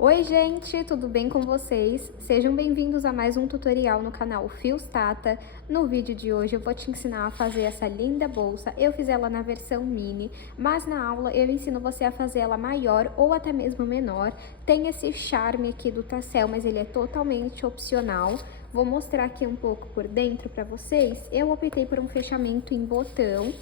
Oi gente, tudo bem com vocês? Sejam bem-vindos a mais um tutorial no canal Fios Tata. No vídeo de hoje eu vou te ensinar a fazer essa linda bolsa. Eu fiz ela na versão mini, mas na aula eu ensino você a fazer ela maior ou até mesmo menor. Tem esse charme aqui do tassel, mas ele é totalmente opcional. Vou mostrar aqui um pouco por dentro para vocês. Eu optei por um fechamento em botão.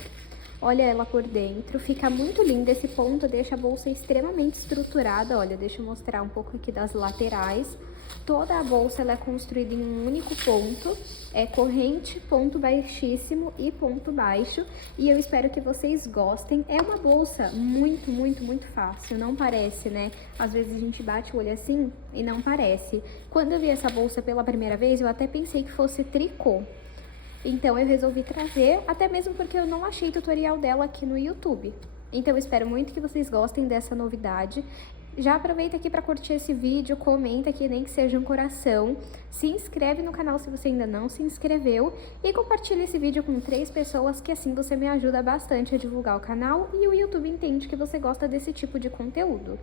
Olha ela por dentro, fica muito linda, esse ponto deixa a bolsa extremamente estruturada. Olha, deixa eu mostrar um pouco aqui das laterais. Toda a bolsa ela é construída em um único ponto, é corrente, ponto baixíssimo e ponto baixo. E eu espero que vocês gostem. É uma bolsa muito fácil, não parece, né? Às vezes a gente bate o olho assim e não parece. Quando eu vi essa bolsa pela primeira vez, eu até pensei que fosse tricô. Então eu resolvi trazer, até mesmo porque eu não achei tutorial dela aqui no YouTube. Então eu espero muito que vocês gostem dessa novidade. Já aproveita aqui para curtir esse vídeo, comenta aqui, nem que seja um coração. Se inscreve no canal se você ainda não se inscreveu. E compartilha esse vídeo com 3 pessoas, que assim você me ajuda bastante a divulgar o canal e o YouTube entende que você gosta desse tipo de conteúdo.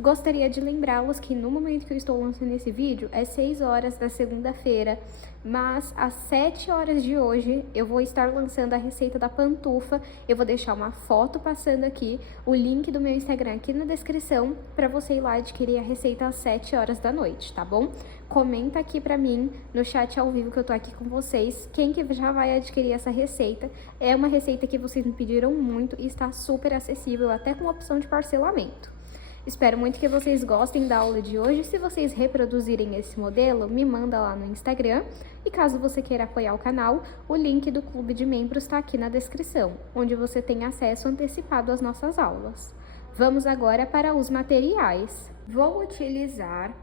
Gostaria de lembrá-los que no momento que eu estou lançando esse vídeo é 6 horas da segunda-feira, mas às 7 horas de hoje eu vou estar lançando a receita da pantufa. Eu vou deixar uma foto passando aqui, o link do meu Instagram aqui na descrição, para você ir lá adquirir a receita às 7 horas da noite, tá bom? Comenta aqui pra mim no chat ao vivo que eu tô aqui com vocês, quem que já vai adquirir essa receita. É uma receita que vocês me pediram muito e está super acessível, até com opção de parcelamento. Espero muito que vocês gostem da aula de hoje. Se vocês reproduzirem esse modelo, me manda lá no Instagram. E caso você queira apoiar o canal, o link do clube de membros está aqui na descrição, onde você tem acesso antecipado às nossas aulas. Vamos agora para os materiais. Vou utilizar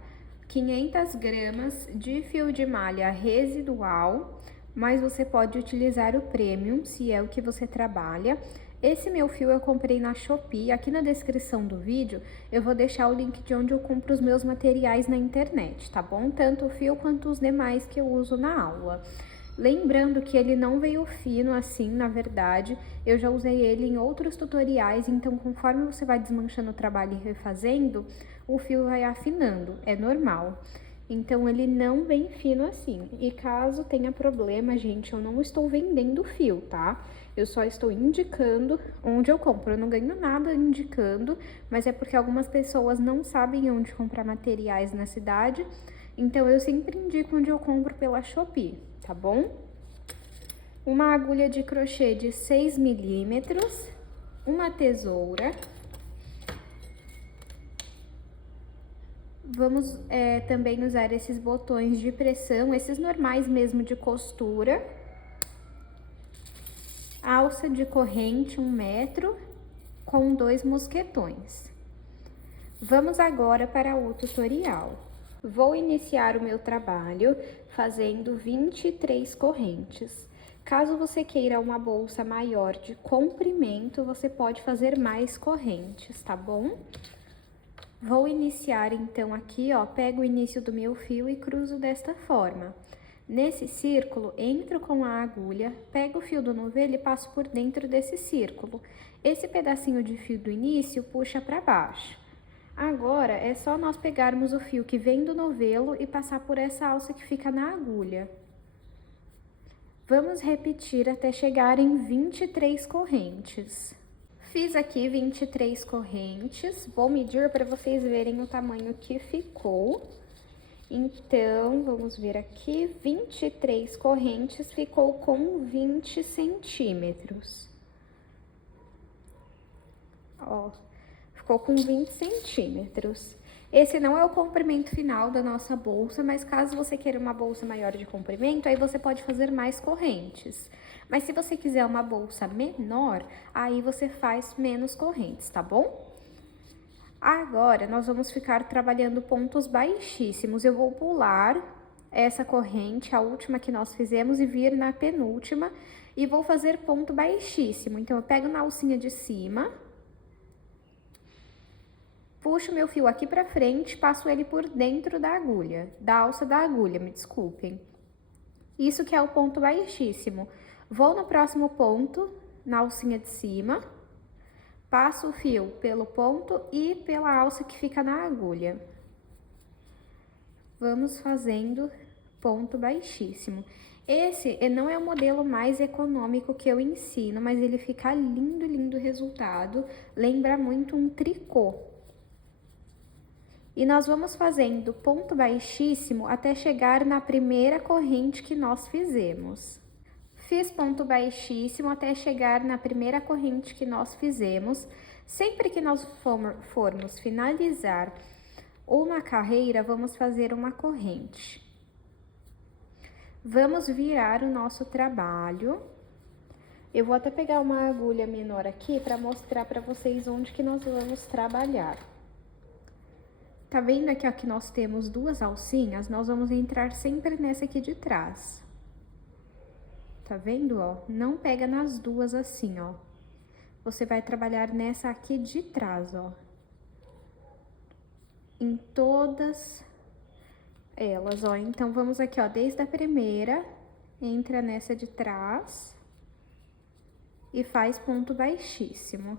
500 gramas de fio de malha residual, mas você pode utilizar o premium, se é o que você trabalha. Esse meu fio eu comprei na Shopee. Aqui na descrição do vídeo eu vou deixar o link de onde eu compro os meus materiais na internet, tá bom? Tanto o fio quanto os demais que eu uso na aula. Lembrando que ele não veio fino assim, na verdade, eu já usei ele em outros tutoriais, então conforme você vai desmanchando o trabalho e refazendo, o fio vai afinando, é normal. Então ele não vem fino assim. E caso tenha problema, gente, eu não estou vendendo fio, tá? Eu só estou indicando onde eu compro. Eu não ganho nada indicando, mas é porque algumas pessoas não sabem onde comprar materiais na cidade. Então eu sempre indico onde eu compro pela Shopee, tá bom? Uma agulha de crochê de 6 milímetros, uma tesoura. Vamos também usar esses botões de pressão, esses normais mesmo de costura. Alça de corrente 1 metro com 2 mosquetões. Vamos agora para o tutorial. Vou iniciar o meu trabalho fazendo 23 correntes. Caso você queira uma bolsa maior de comprimento, você pode fazer mais correntes, tá bom? Vou iniciar então aqui, ó, pego o início do meu fio e cruzo desta forma. Nesse círculo, entro com a agulha, pego o fio do novelo e passo por dentro desse círculo. Esse pedacinho de fio do início puxa para baixo. Agora, é só nós pegarmos o fio que vem do novelo e passar por essa alça que fica na agulha. Vamos repetir até chegar em 23 correntes. Fiz aqui 23 correntes, vou medir para vocês verem o tamanho que ficou. Então, vamos ver aqui, 23 correntes ficou com 20 centímetros. Ó, ficou com 20 centímetros. Esse não é o comprimento final da nossa bolsa, mas caso você queira uma bolsa maior de comprimento, aí você pode fazer mais correntes. Mas se você quiser uma bolsa menor, aí você faz menos correntes, tá bom? Agora, nós vamos ficar trabalhando pontos baixíssimos. Eu vou pular essa corrente, a última que nós fizemos, e vir na penúltima, e vou fazer ponto baixíssimo. Então, eu pego na alcinha de cima, puxo meu fio aqui pra frente, passo ele por dentro da agulha, da alça da agulha, me desculpem. Isso que é o ponto baixíssimo. Vou no próximo ponto, na alcinha de cima, passo o fio pelo ponto e pela alça que fica na agulha. vamos fazendo ponto baixíssimo. Esse não é o modelo mais econômico que eu ensino, mas ele fica lindo, lindo o resultado. Lembra muito um tricô. E nós vamos fazendo ponto baixíssimo até chegar na primeira corrente que nós fizemos. Fiz ponto baixíssimo até chegar na primeira corrente que nós fizemos. Sempre que nós formos finalizar uma carreira, vamos fazer uma corrente. Vamos virar o nosso trabalho. Eu vou até pegar uma agulha menor aqui para mostrar para vocês onde que nós vamos trabalhar. Tá vendo aqui, ó, que nós temos duas alcinhas? Nós vamos entrar sempre nessa aqui de trás. Tá vendo, ó? Não pega nas duas assim, ó. Você vai trabalhar nessa aqui de trás, ó. Em todas elas, ó. Então, vamos aqui, ó, desde a primeira, entra nessa de trás e faz ponto baixíssimo.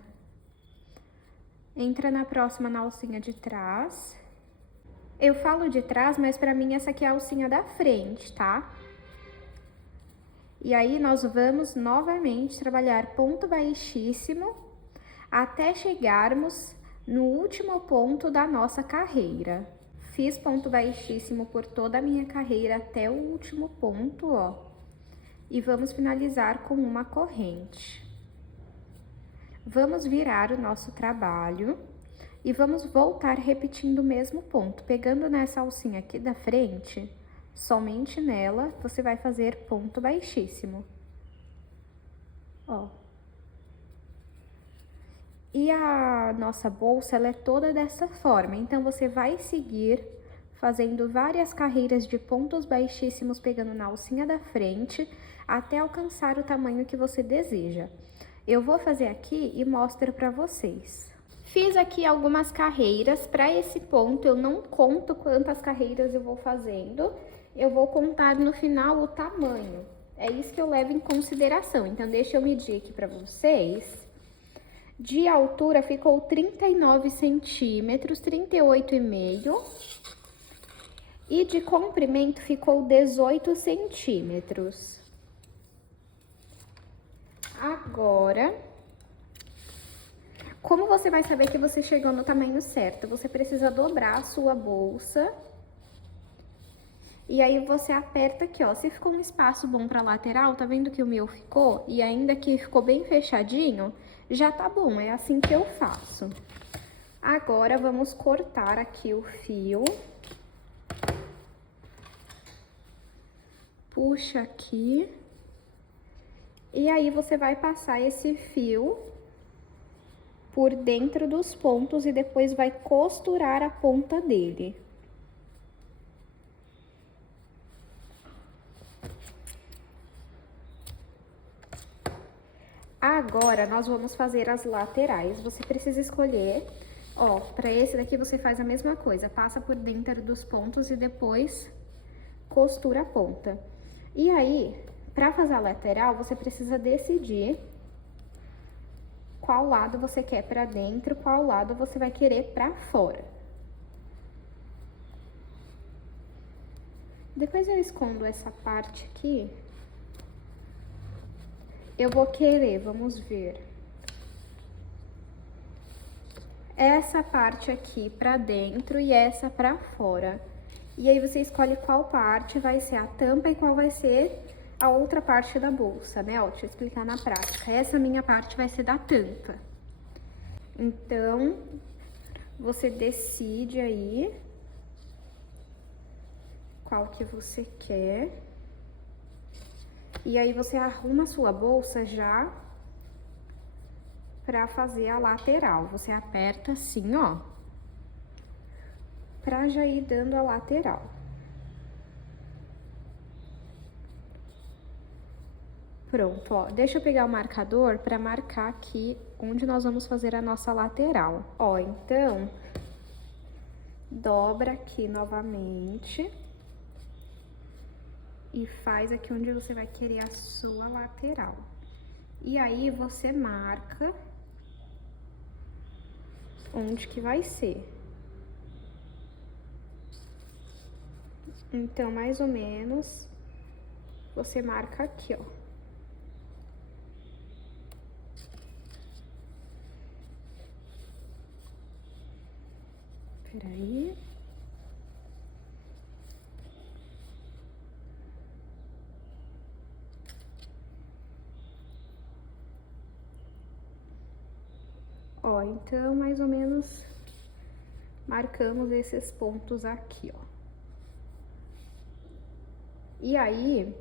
Entra na próxima na alcinha de trás. Eu falo de trás, mas pra mim essa aqui é a alcinha da frente, tá? E aí, nós vamos novamente trabalhar ponto baixíssimo até chegarmos no último ponto da nossa carreira. Fiz ponto baixíssimo por toda a minha carreira até o último ponto, ó. E vamos finalizar com uma corrente. Vamos virar o nosso trabalho e vamos voltar repetindo o mesmo ponto. Pegando nessa alcinha aqui da frente, somente nela, você vai fazer ponto baixíssimo. Ó. E a nossa bolsa, ela é toda dessa forma, então você vai seguir fazendo várias carreiras de pontos baixíssimos, pegando na alcinha da frente, até alcançar o tamanho que você deseja. Eu vou fazer aqui e mostro pra vocês. Fiz aqui algumas carreiras, para esse ponto eu não conto quantas carreiras eu vou fazendo, eu vou contar no final o tamanho. É isso que eu levo em consideração, então deixa eu medir aqui pra vocês. De altura ficou 39 centímetros, 38,5. E de comprimento ficou 18 centímetros. Agora, como você vai saber que você chegou no tamanho certo? Você precisa dobrar a sua bolsa. E aí você aperta aqui, ó. Se ficou um espaço bom pra lateral, tá vendo que o meu ficou? E ainda que ficou bem fechadinho, já tá bom, é assim que eu faço. Agora, vamos cortar aqui o fio. Puxa aqui. E aí, você vai passar esse fio por dentro dos pontos e depois vai costurar a ponta dele. Agora, nós vamos fazer as laterais. Você precisa escolher, ó, pra esse daqui você faz a mesma coisa. Passa por dentro dos pontos e depois costura a ponta. E aí, pra fazer a lateral, você precisa decidir qual lado você quer pra dentro, qual lado você vai querer pra fora. Depois eu escondo essa parte aqui. Eu vou querer, vamos ver, essa parte aqui pra dentro e essa pra fora. E aí você escolhe qual parte vai ser a tampa e qual vai ser a outra parte da bolsa, né? Ó, deixa eu explicar na prática. Essa minha parte vai ser da tampa. Então, você decide aí qual que você quer. E aí, você arruma a sua bolsa já pra fazer a lateral. Você aperta assim, ó, pra já ir dando a lateral. Pronto, ó. Deixa eu pegar o marcador pra marcar aqui onde nós vamos fazer a nossa lateral. Ó, então, dobra aqui novamente. E faz aqui onde você vai querer a sua lateral. E aí, você marca onde que vai ser. Então, mais ou menos, você marca aqui, ó. Peraí. Ó, então, mais ou menos, marcamos esses pontos aqui, ó. E aí,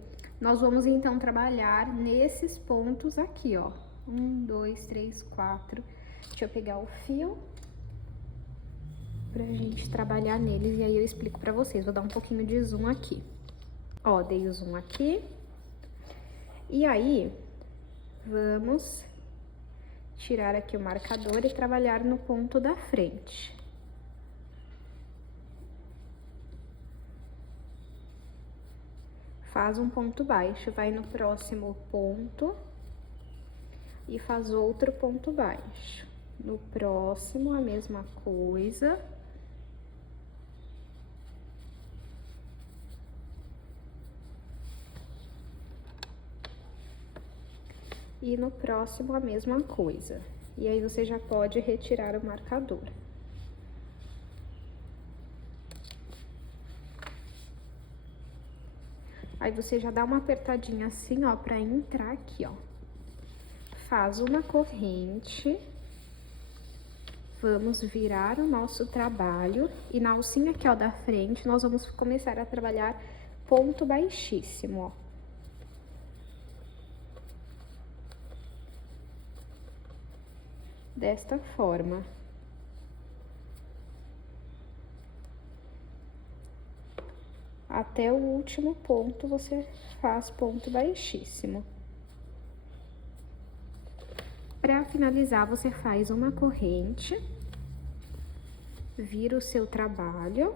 nós vamos então trabalhar nesses pontos aqui, ó. 1, 2, 3, 4. Deixa eu pegar o fio pra gente trabalhar neles e aí eu explico pra vocês. Vou dar um pouquinho de zoom aqui. Ó, dei o zoom aqui. E aí, vamos tirar aqui o marcador e trabalhar no ponto da frente. Faz um ponto baixo, vai no próximo ponto e faz outro ponto baixo. No próximo, a mesma coisa. E no próximo, a mesma coisa. E aí, você já pode retirar o marcador. Aí, você já dá uma apertadinha assim, ó, pra entrar aqui, ó. Faz uma corrente. Vamos virar o nosso trabalho. E na alcinha aqui, ó, da frente, nós vamos começar a trabalhar ponto baixíssimo, ó. Desta forma. Até o último ponto, você faz ponto baixíssimo. Para finalizar, você faz uma corrente, vira o seu trabalho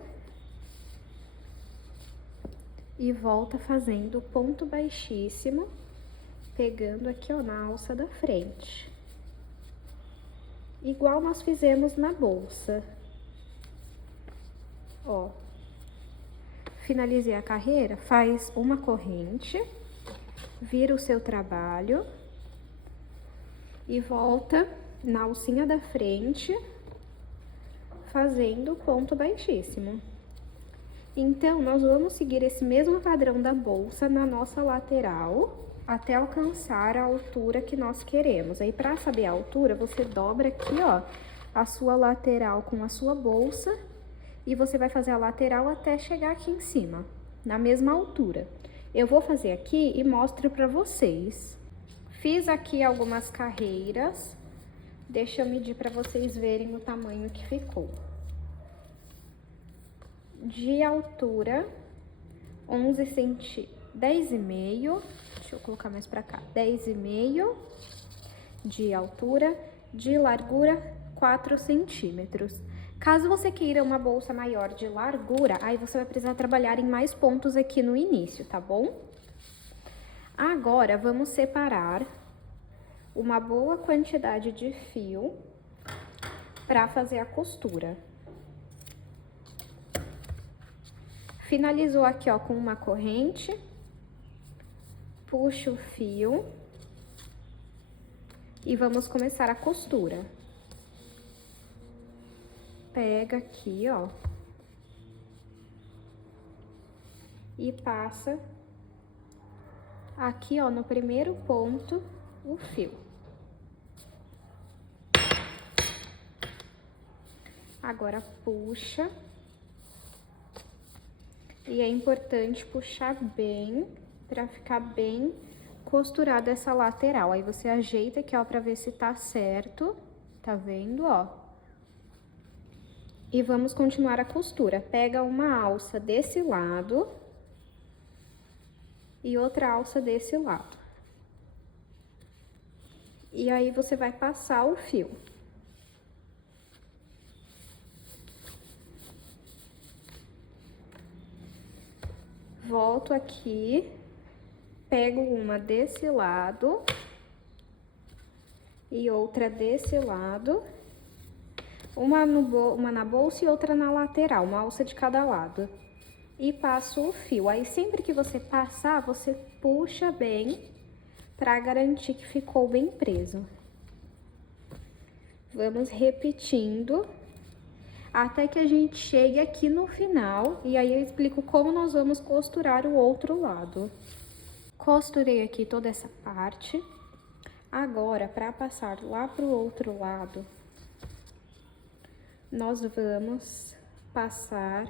e volta fazendo ponto baixíssimo, pegando aqui, ó, na alça da frente. Igual nós fizemos na bolsa. Ó. Finalizei a carreira, faz uma corrente, vira o seu trabalho e volta na alcinha da frente, fazendo ponto baixíssimo. Então, nós vamos seguir esse mesmo padrão da bolsa na nossa lateral, até alcançar a altura que nós queremos. Aí, para saber a altura, você dobra aqui, ó, a sua lateral com a sua bolsa e você vai fazer a lateral até chegar aqui em cima, na mesma altura. Eu vou fazer aqui e mostro pra vocês. Fiz aqui algumas carreiras, deixa eu medir pra vocês verem o tamanho que ficou. De altura, 11 centímetros, 10,5, deixa eu colocar mais pra cá, 10,5 de altura, de largura, 4 centímetros. Caso você queira uma bolsa maior de largura, aí você vai precisar trabalhar em mais pontos aqui no início, tá bom? Agora, vamos separar uma boa quantidade de fio para fazer a costura. Finalizou aqui, ó, com uma corrente, puxa o fio e vamos começar a costura. Pega aqui, ó, e passa aqui, ó, no primeiro ponto, o fio. Agora, puxa. E é importante puxar bem, pra ficar bem costurada essa lateral. Aí, você ajeita aqui, ó, pra ver se tá certo. Tá vendo, ó? E vamos continuar a costura. Pega uma alça desse lado e outra alça desse lado. E aí, você vai passar o fio. Volto aqui, pego uma desse lado e outra desse lado. Uma na bolsa e outra na lateral, uma alça de cada lado. e passo o fio. Aí sempre que você passar, você puxa bem para garantir que ficou bem preso. Vamos repetindo até que a gente chegue aqui no final, e aí eu explico como nós vamos costurar o outro lado. Costurei aqui toda essa parte. Agora, para passar lá pro outro lado, nós vamos passar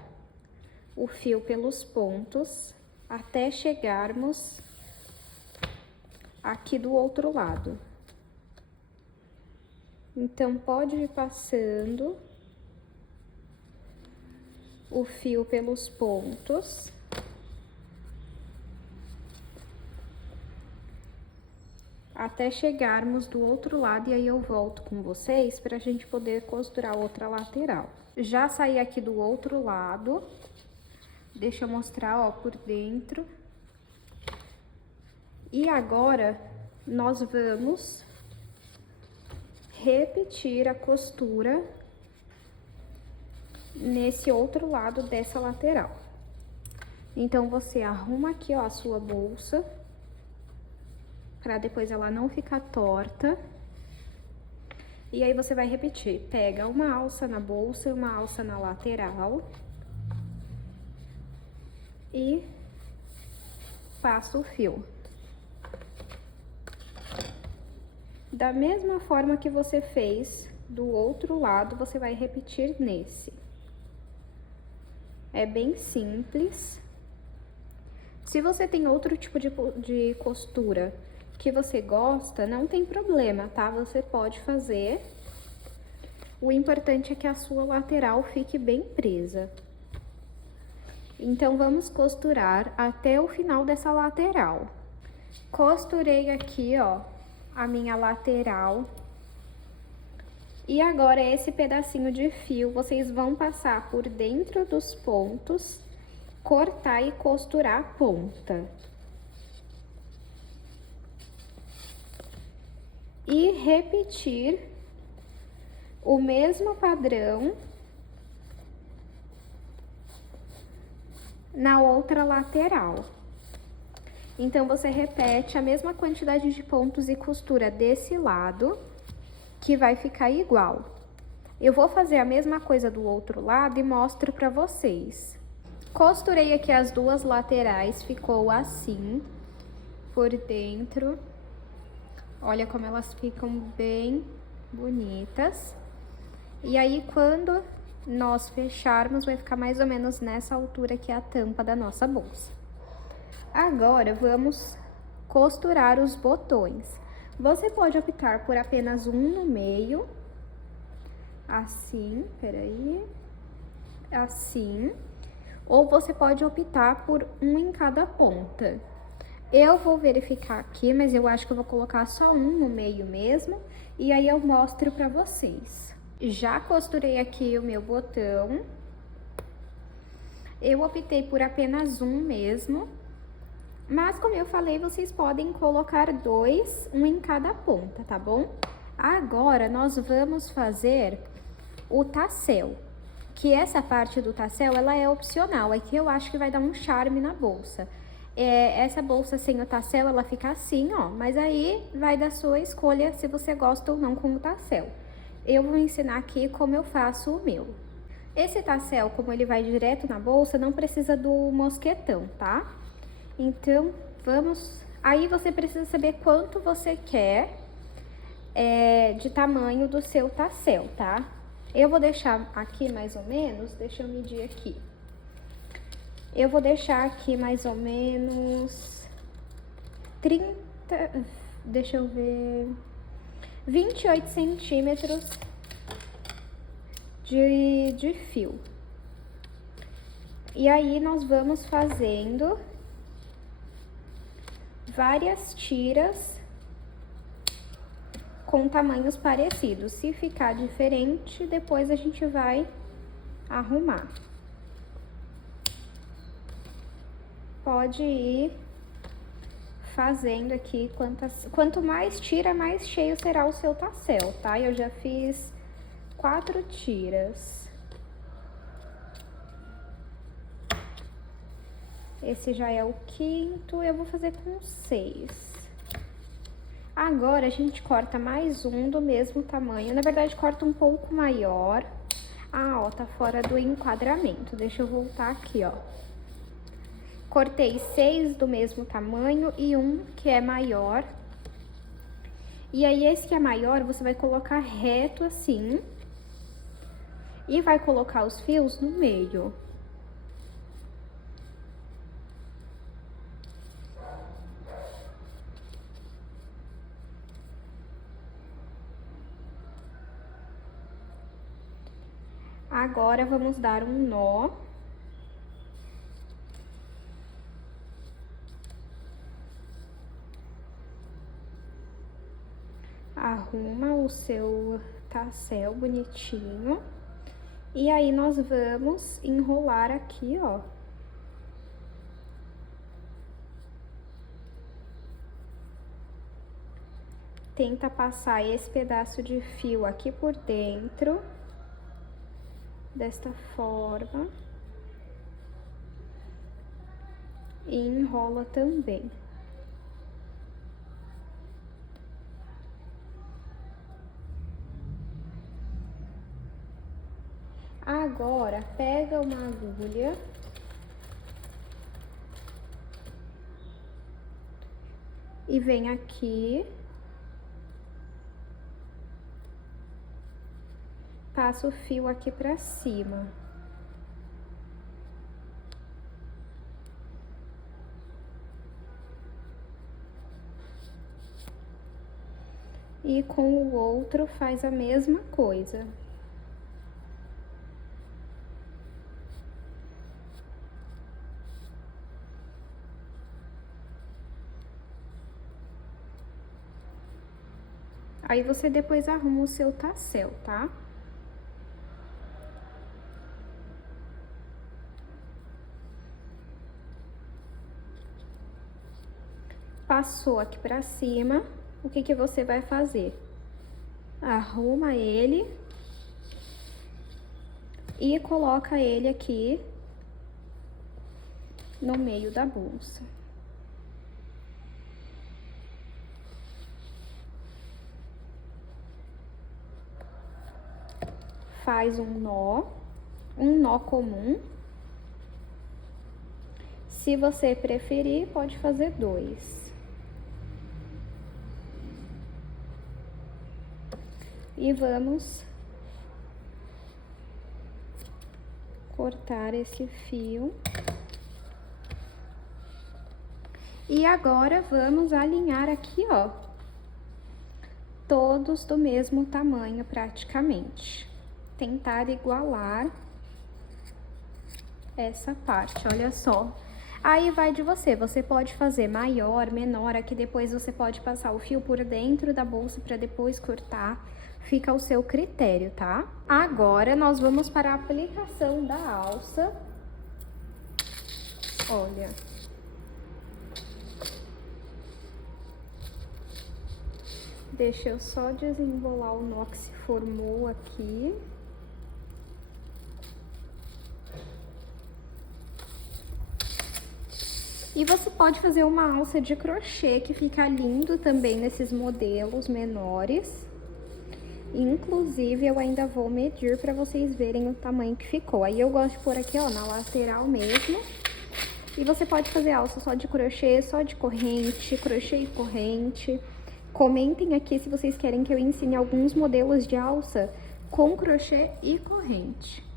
o fio pelos pontos até chegarmos aqui do outro lado. Então, pode ir passando o fio pelos pontos. Até chegarmos do outro lado, e aí eu volto com vocês pra gente poder costurar a outra lateral. Já saí aqui do outro lado. Deixa eu mostrar, ó, por dentro. E agora, nós vamos repetir a costura nesse outro lado dessa lateral. Então, você arruma aqui, ó, a sua bolsa, pra depois ela não ficar torta. E aí, você vai repetir. Pega uma alça na bolsa e uma alça na lateral. E passa o fio. Da mesma forma que você fez do outro lado, você vai repetir nesse. É bem simples. Se você tem outro tipo de costura que você gosta, não tem problema, tá? Você pode fazer. O importante é que a sua lateral fique bem presa. Então, vamos costurar até o final dessa lateral. Costurei aqui, ó, a minha lateral. E agora, esse pedacinho de fio, vocês vão passar por dentro dos pontos, cortar e costurar a ponta. E repetir o mesmo padrão na outra lateral. Então, você repete a mesma quantidade de pontos e costura desse lado, que vai ficar igual. Eu vou fazer a mesma coisa do outro lado e mostro pra vocês. Costurei aqui as duas laterais, ficou assim, por dentro. Olha como elas ficam bem bonitas. E aí, quando nós fecharmos, vai ficar mais ou menos nessa altura que é a tampa da nossa bolsa. Agora, vamos costurar os botões. Você pode optar por apenas um no meio, assim, peraí, assim. Ou você pode optar por um em cada ponta. Eu vou verificar aqui, mas eu acho que eu vou colocar só um no meio mesmo, e aí eu mostro pra vocês. Já costurei aqui o meu botão. Eu optei por apenas um mesmo, mas como eu falei, vocês podem colocar dois, um em cada ponta, tá bom? Agora, nós vamos fazer o tassel, que essa parte do tassel, ela é opcional, é que eu acho que vai dar um charme na bolsa. Essa bolsa sem o tassel, ela fica assim, ó, mas aí vai da sua escolha se você gosta ou não com o tassel. Eu vou ensinar aqui como eu faço o meu. Esse tassel, como ele vai direto na bolsa, não precisa do mosquetão, tá? Então, vamos... Aí, você precisa saber quanto você quer de tamanho do seu tassel, tá? Eu vou deixar aqui mais ou menos, deixa eu medir aqui. Eu vou deixar aqui mais ou menos 30, deixa eu ver, 28 centímetros de fio. E aí, nós vamos fazendo várias tiras com tamanhos parecidos. Se ficar diferente, depois a gente vai arrumar. Pode ir fazendo aqui quanto mais tira, mais cheio será o seu tassel, tá? Eu já fiz 4 tiras. Esse já é o quinto, eu vou fazer com 6. Agora, a gente corta mais um do mesmo tamanho. Na verdade, corta um pouco maior. Ah, ó, tá fora do enquadramento. Deixa eu voltar aqui, ó. Cortei 6 do mesmo tamanho e um que é maior. E aí, esse que é maior, você vai colocar reto assim. E vai colocar os fios no meio. Agora, vamos dar um nó. Arruma o seu tassel bonitinho. E aí, nós vamos enrolar aqui, ó. Tenta passar esse pedaço de fio aqui por dentro. Desta forma. E enrola também. Agora, pega uma agulha e vem aqui, passa o fio aqui pra cima. E com o outro faz a mesma coisa. Aí, você depois arruma o seu tassel, tá? Passou aqui pra cima, o que que você vai fazer? Arruma ele e coloca ele aqui no meio da bolsa. Faz um nó comum. Se você preferir, pode fazer 2. E vamos cortar esse fio. E agora, vamos alinhar aqui, ó, todos do mesmo tamanho praticamente. Tentar igualar essa parte, olha só. Aí vai de você, você pode fazer maior, menor, aqui depois você pode passar o fio por dentro da bolsa para depois cortar, fica ao seu critério, tá? Agora, nós vamos para a aplicação da alça. Olha. Deixa eu só desembolar o nó que se formou aqui. E você pode fazer uma alça de crochê, que fica lindo também nesses modelos menores. Inclusive, eu ainda vou medir para vocês verem o tamanho que ficou. Aí, eu gosto de pôr aqui, ó, na lateral mesmo. E você pode fazer alça só de crochê, só de corrente, crochê e corrente. Comentem aqui se vocês querem que eu ensine alguns modelos de alça com crochê e corrente.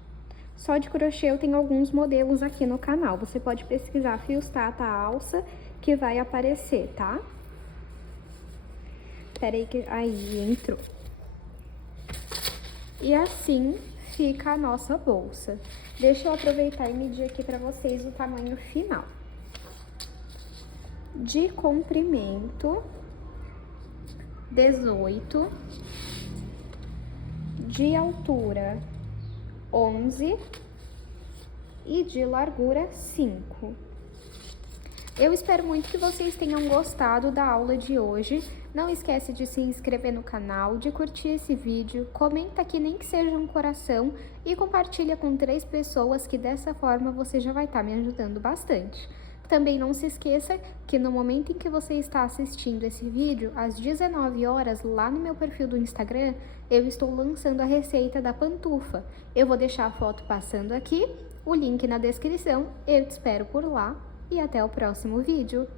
Só de crochê eu tenho alguns modelos aqui no canal. Você pode pesquisar Fios Tata alça que vai aparecer, tá? Espera aí que... Aí, entrou. E assim fica a nossa bolsa. Deixa eu aproveitar e medir aqui pra vocês o tamanho final. De comprimento, 18. De altura, 11. E de largura, 5. Eu espero muito que vocês tenham gostado da aula de hoje. Não esquece de se inscrever no canal, de curtir esse vídeo, comenta aqui nem que seja um coração e compartilha com 3 pessoas, que dessa forma você já vai estar me ajudando bastante. Também não se esqueça que no momento em que você está assistindo esse vídeo, às 19 horas, lá no meu perfil do Instagram, eu estou lançando a receita da pantufa. Eu vou deixar a foto passando aqui, o link na descrição, eu te espero por lá e até o próximo vídeo.